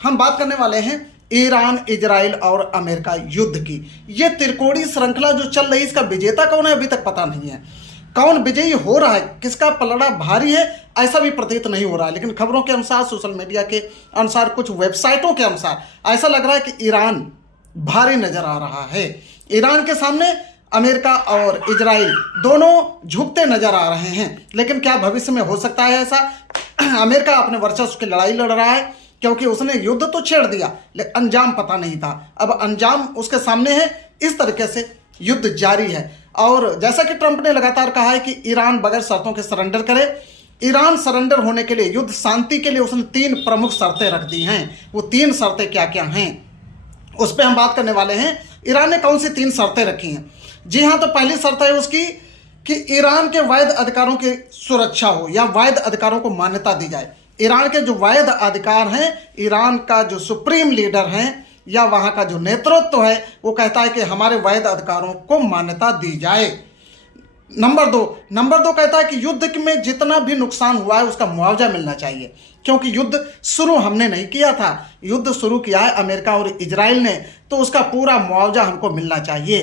हम बात करने वाले हैं ईरान, इजराइल और अमेरिका युद्ध की। ये त्रिकोणीय श्रृंखला जो चल रही है, इसका विजेता कौन है अभी तक पता नहीं है। कौन विजयी हो रहा है, किसका पलड़ा भारी है, ऐसा भी प्रतीत नहीं हो रहा है। लेकिन खबरों के अनुसार, सोशल मीडिया के अनुसार, कुछ वेबसाइटों के अनुसार ऐसा लग रहा है कि ईरान भारी नजर आ रहा है। ईरान के सामने अमेरिका और इजराइल दोनों झुकते नजर आ रहे हैं। लेकिन क्या भविष्य में हो सकता है ऐसा? अमेरिका अपने वर्चस्व की लड़ाई लड़ रहा है, क्योंकि उसने युद्ध तो छेड़ दिया लेकिन अंजाम पता नहीं था। अब अंजाम उसके सामने है। इस तरीके से युद्ध जारी है। और जैसा कि ट्रंप ने लगातार कहा है कि ईरान बगैर शर्तों के सरेंडर करे। ईरान सरेंडर होने के लिए, युद्ध शांति के लिए उसने 3 प्रमुख शर्तें रख दी हैं। वो 3 शर्तें क्या क्या हैं उस पर हम बात करने वाले हैं। ईरान ने कौन सी 3 शर्तें रखी हैं? जी हाँ, तो पहली शर्त है उसकी कि ईरान के वैध अधिकारों की सुरक्षा हो या वैध अधिकारों को मान्यता दी जाए। ईरान के जो वैध अधिकार हैं, ईरान का जो सुप्रीम लीडर हैं या वहाँ का जो नेतृत्व है, वो कहता है कि हमारे वैध अधिकारों को मान्यता दी जाए। नंबर दो कहता है कि युद्ध में जितना भी नुकसान हुआ है उसका मुआवजा मिलना चाहिए, क्योंकि युद्ध शुरू हमने नहीं किया था, युद्ध शुरू किया है अमेरिका और इजराइल ने, तो उसका पूरा मुआवजा हमको मिलना चाहिए।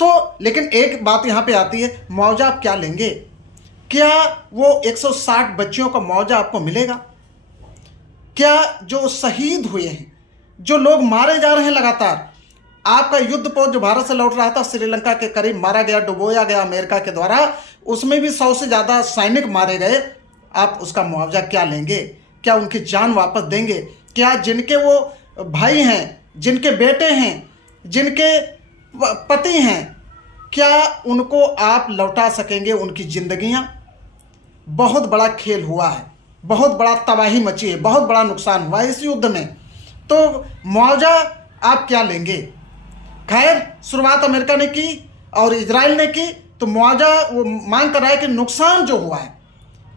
तो लेकिन एक बात यहाँ पे आती है, मुआवजा आप क्या लेंगे? क्या वो 160 बच्चियों का मुआवजा आपको मिलेगा? क्या जो शहीद हुए हैं, जो लोग मारे जा रहे हैं लगातार, आपका युद्ध पोत जो भारत से लौट रहा था श्रीलंका के करीब मारा गया, डुबोया गया अमेरिका के द्वारा, उसमें भी 100 से ज़्यादा सैनिक मारे गए, आप उसका मुआवजा क्या लेंगे? क्या उनकी जान वापस देंगे? क्या जिनके वो भाई हैं, जिनके बेटे हैं, जिनके पति हैं, क्या उनको आप लौटा सकेंगे उनकी जिंदगियां? बहुत बड़ा खेल हुआ है, बहुत बड़ा तबाही मची है, बहुत बड़ा नुकसान हुआ है इस युद्ध में। तो मुआवजा आप क्या लेंगे? खैर, शुरुआत अमेरिका ने की और इजराइल ने की, तो मुआवजा वो मांग कर रहा है कि नुकसान जो हुआ है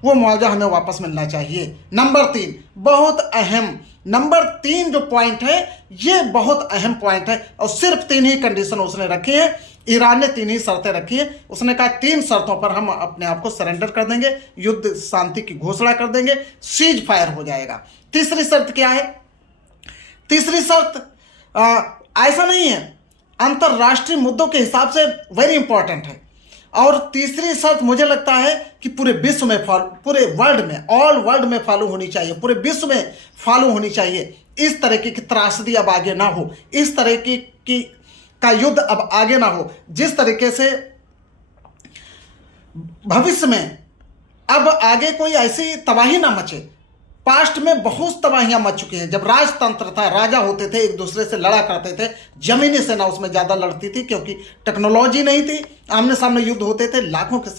वो मुआवजा हमें वापस मिलना चाहिए। नंबर 3 बहुत अहम, नंबर 3 जो पॉइंट है ये बहुत अहम पॉइंट है, और सिर्फ 3 ही कंडीशन उसने रखी है। ईरान ने 3 ही शर्तें रखी है। उसने कहा 3 शर्तों पर हम अपने आप को सरेंडर कर देंगे, युद्ध शांति की घोषणा कर देंगे, सीज फायर हो जाएगा। तीसरी शर्त क्या है? तीसरी शर्त ऐसा नहीं है, अंतरराष्ट्रीय मुद्दों के हिसाब से वेरी इंपॉर्टेंट है। और तीसरी शर्त मुझे लगता है कि पूरे विश्व में, पूरे वर्ल्ड में, ऑल वर्ल्ड में फॉलो होनी चाहिए, पूरे विश्व में फॉलो होनी चाहिए। इस तरह की त्रासदी अब आगे ना हो, इस तरह की का युद्ध अब आगे ना हो, जिस तरीके से भविष्य में अब आगे कोई ऐसी तबाही ना मचे। पास्ट में बहुत तबाहियां मच चुकी हैं। जब राजतंत्र था, राजा होते थे, एक दूसरे से लड़ा करते थे, जमीनी सेना उसमें ज़्यादा लड़ती थी क्योंकि टेक्नोलॉजी नहीं थी, आमने सामने युद्ध होते थे, लाखों की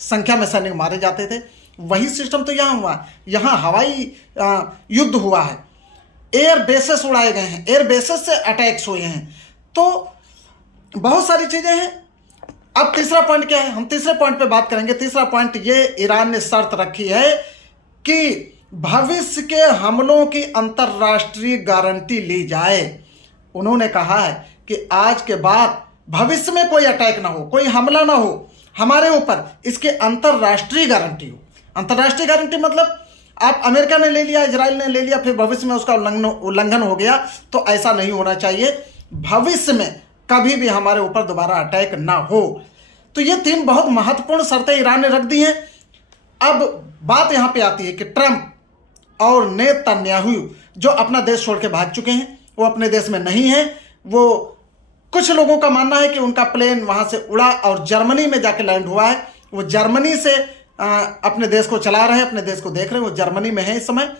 संख्या में सैनिक मारे जाते थे। वही सिस्टम तो यहाँ हुआ, यहाँ हवाई युद्ध हुआ है, एयर बेसेस उड़ाए गए हैं, एयर बेसेस से अटैक्स हुए हैं, तो बहुत सारी चीज़ें हैं। अब तीसरा पॉइंट क्या है? हम तीसरे पॉइंट पे बात करेंगे। तीसरा पॉइंट ये, ईरान ने शर्त रखी है कि भविष्य के हमलों की अंतर्राष्ट्रीय गारंटी ली जाए। उन्होंने कहा है कि आज के बाद भविष्य में कोई अटैक ना हो, कोई हमला ना हो हमारे ऊपर, इसके अंतर्राष्ट्रीय गारंटी हो। अंतर्राष्ट्रीय गारंटी मतलब आप अमेरिका ने ले लिया, इजराइल ने ले लिया, फिर भविष्य में उसका उल्लंघन हो गया, तो ऐसा नहीं होना चाहिए। भविष्य में कभी भी हमारे ऊपर दोबारा अटैक ना हो। तो ये 3 बहुत महत्वपूर्ण शर्तें ईरान ने रख दी हैं। अब बात यहां पे आती है कि ट्रंप और नेतन्याहू जो अपना देश छोड़ के भाग चुके हैं, वो अपने देश में नहीं है। वो कुछ लोगों का मानना है कि उनका प्लेन वहां से उड़ा और जर्मनी में जाके लैंड हुआ है। वो जर्मनी से अपने देश को चला रहे हैं, अपने देश को देख रहे हैं। वो जर्मनी में है इस समय,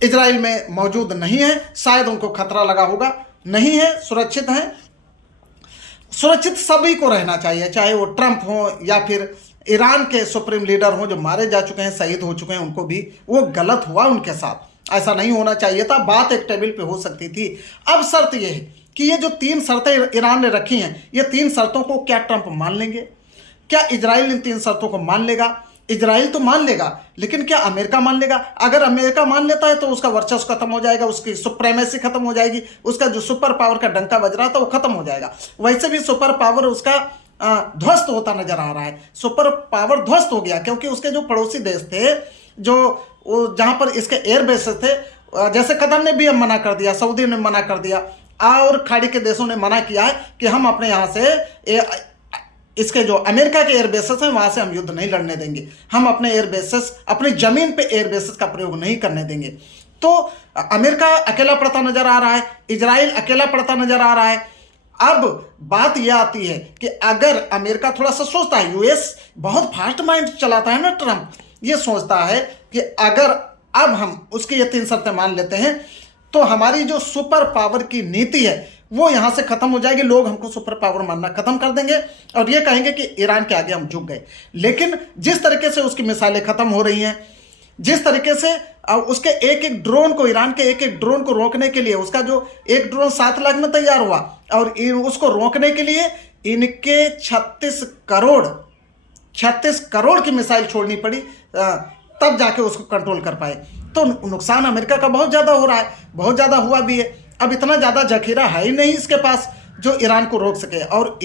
इजराइल में मौजूद नहीं है। शायद उनको खतरा लगा होगा, नहीं है, सुरक्षित हैं। सुरक्षित सभी को रहना चाहिए, चाहे वो ट्रंप हो या फिर ईरान के सुप्रीम लीडर हों जो मारे जा चुके हैं, शहीद हो चुके हैं, उनको भी वो गलत हुआ उनके साथ, ऐसा नहीं होना चाहिए था। बात एक टेबल पे हो सकती थी। अब शर्त ये है कि ये जो 3 शर्तें ईरान ने रखी हैं, ये 3 शर्तों को क्या ट्रंप मान लेंगे? क्या इजराइल इन 3 शर्तों को मान लेगा? इजराइल तो मान लेगा, लेकिन क्या अमेरिका मान लेगा? अगर अमेरिका मान लेता है तो उसका वर्चस्व खत्म हो जाएगा, उसकी सुप्रीमेसी खत्म हो जाएगी, उसका जो सुपर पावर का डंका बज रहा था वो खत्म हो जाएगा। वैसे भी सुपर पावर उसका ध्वस्त होता नजर आ रहा है। सुपर पावर ध्वस्त हो गया क्योंकि उसके जो पड़ोसी देश थे, जो जहां पर इसके एयर बेसेस थे, जैसे कतर ने भी अब मना कर दिया, सऊदी ने मना कर दिया और खाड़ी के देशों ने मना किया है कि हम अपने यहाँ से इसके जो अमेरिका के एयर बेसेस हैं वहाँ से हम युद्ध नहीं लड़ने देंगे, हम अपने एयर बेसेस, अपनी ज़मीन पे एयर बेसेस का प्रयोग नहीं करने देंगे। तो अमेरिका अकेला पड़ता नज़र आ रहा है, इजराइल अकेला पड़ता नज़र आ रहा है। अब बात यह आती है कि अगर अमेरिका थोड़ा सा सोचता है, यूएस बहुत फास्ट माइंड चलाता है ना, ट्रंप ये सोचता है कि अगर अब हम उसकी ये 3 शर्तें मान लेते हैं तो हमारी जो सुपर पावर की नीति है वो यहाँ से खत्म हो जाएगी, लोग हमको सुपर पावर मानना खत्म कर देंगे और ये कहेंगे कि ईरान के आगे हम झुक गए। लेकिन जिस तरीके से उसकी मिसाइलें खत्म हो रही हैं, जिस तरीके से उसके एक एक ड्रोन को, ईरान के एक एक ड्रोन को रोकने के लिए, उसका जो एक ड्रोन 7 लाख में तैयार हुआ और उसको रोकने के लिए इनके 36 करोड़ की मिसाइल छोड़नी पड़ी, तब जाके उसको कंट्रोल कर पाए। तो नुकसान अमेरिका का बहुत ज़्यादा हो रहा है, बहुत ज़्यादा हुआ भी है। अब इतना ज़्यादा जखीरा है ही नहीं इसके पास जो ईरान को रोक सके। और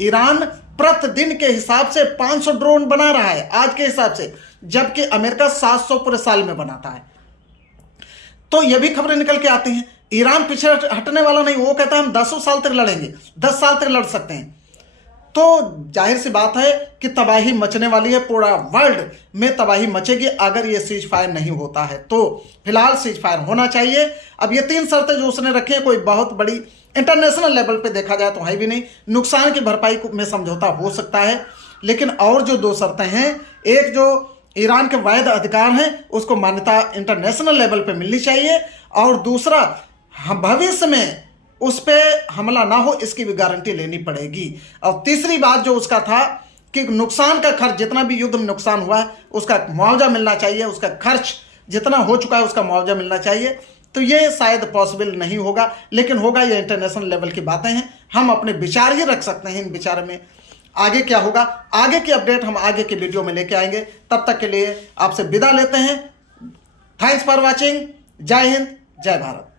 ईरान प्रतिदिन के हिसाब से 500 ड्रोन बना रहा है आज के हिसाब से, जबकि अमेरिका 700 पूरे साल में बनाता है। तो ये भी खबरें निकल के आती हैं, ईरान पीछे हटने वाला नहीं, वो कहता है हम 10 साल तक लड़ेंगे, 10 साल तक लड़ सकते हैं। तो जाहिर सी बात है कि तबाही मचने वाली है, पूरा वर्ल्ड में तबाही मचेगी अगर ये सीज फायर नहीं होता है। तो फिलहाल सीज फायर होना चाहिए। अब ये 3 शर्तें जो उसने रखी है कोई बहुत बड़ी इंटरनेशनल लेवल पे देखा जाए तो है भी नहीं, नुकसान की भरपाई में समझौता हो सकता है। लेकिन और जो 2 शर्तें हैं, एक जो ईरान के वैध अधिकार हैं उसको मान्यता इंटरनेशनल लेवल पे मिलनी चाहिए, और दूसरा भविष्य में उस पर हमला ना हो इसकी भी गारंटी लेनी पड़ेगी। और तीसरी बात जो उसका था कि नुकसान का खर्च, जितना भी युद्ध में नुकसान हुआ है उसका मुआवजा मिलना चाहिए, उसका खर्च जितना हो चुका है उसका मुआवजा मिलना चाहिए। तो ये शायद पॉसिबल नहीं होगा, लेकिन होगा, ये इंटरनेशनल लेवल की बातें हैं, हम अपने विचार ही रख सकते हैं इन विचार में। आगे क्या होगा, आगे की अपडेट हम आगे की वीडियो में लेके आएंगे। तब तक के लिए आपसे विदा लेते हैं। Thanks for watching. जय हिंद, जय भारत।